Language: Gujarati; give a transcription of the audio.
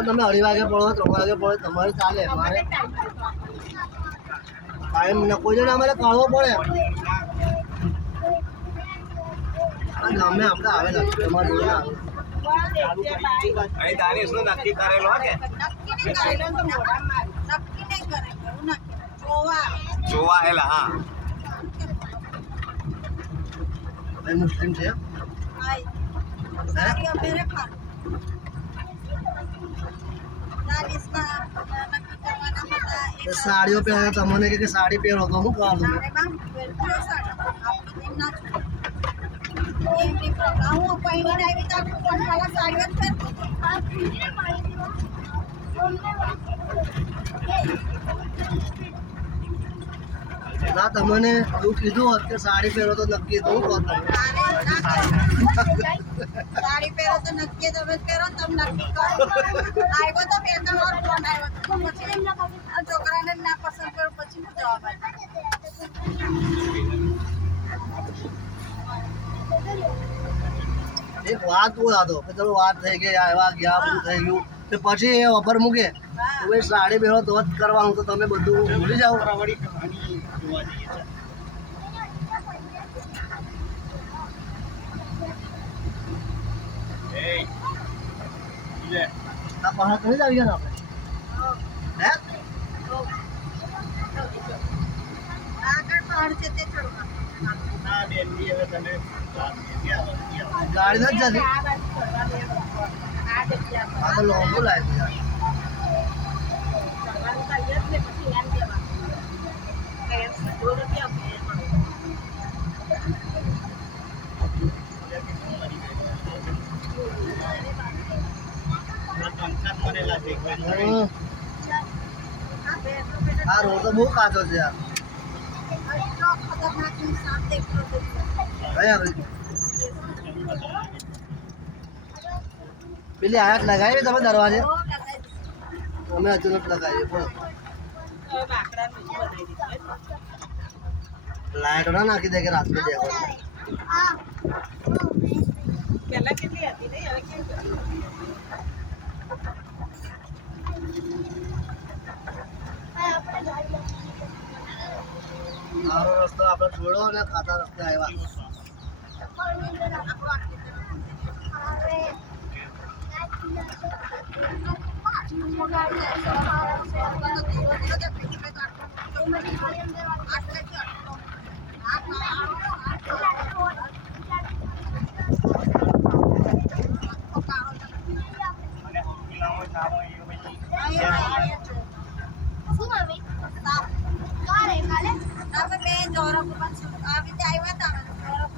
તમે 2:30 વાગે પડો 3 વાગે પડો તમારે ચાલે અમારે ટાઈમ નકો છે ને અમારે કાઢવો પડે અમે આપણે આવે નથી તમારે જોડે આવે અહીં દાની શું નક્કી કરેલો કે જોવા એલા હા મુસ્લિમ છે સાડીઓ પહેરે તમને કે સાડી પહેરો તો હું કહું ના તમને એવું કીધું હોત કે સાડી પહેરો તો નક્કી તો હું કહું સાડી પહેરો તો નક્કી તમે પહેરો તમે નક્કી કરો આવ્યો તો બે ત્રણ વાર ફોન આવ્યો તો પછી છોકરાને ના પસંદ કર્યો પછી હું જવાબ એક વાત બોલાતો કે ચલો વાત થઈ ગઈ આવ્યા ગયા બધું થઈ ગયું તો પછી એ ઓફર મૂકે તો ભાઈ સાડી પહેરો તો જ કરવાનું તો તમે બધું ભૂલી જાઓ આ પહાડ કરી જ આવી ગયા ને આપણે હે આગળ પહાડ છે તે ચડવા ગાડી નથી જતી આ તો લોંગો લાગ્યું આ રોડ તો બહુ કાચો છે યાર પેલી આયાત લગાવી તમે દરવાજે અમે હજુ નથી લગાવીએ પણ લાઈટ ના નાખી દે કે રાત में દેખો પહેલા કેટલી હતી નહીં હવે કેવી મારો રસ્તો આપણે છોડો અને ખાતા રસ્તે આવ્યા જોરાપુર આવી આવ્યા હતા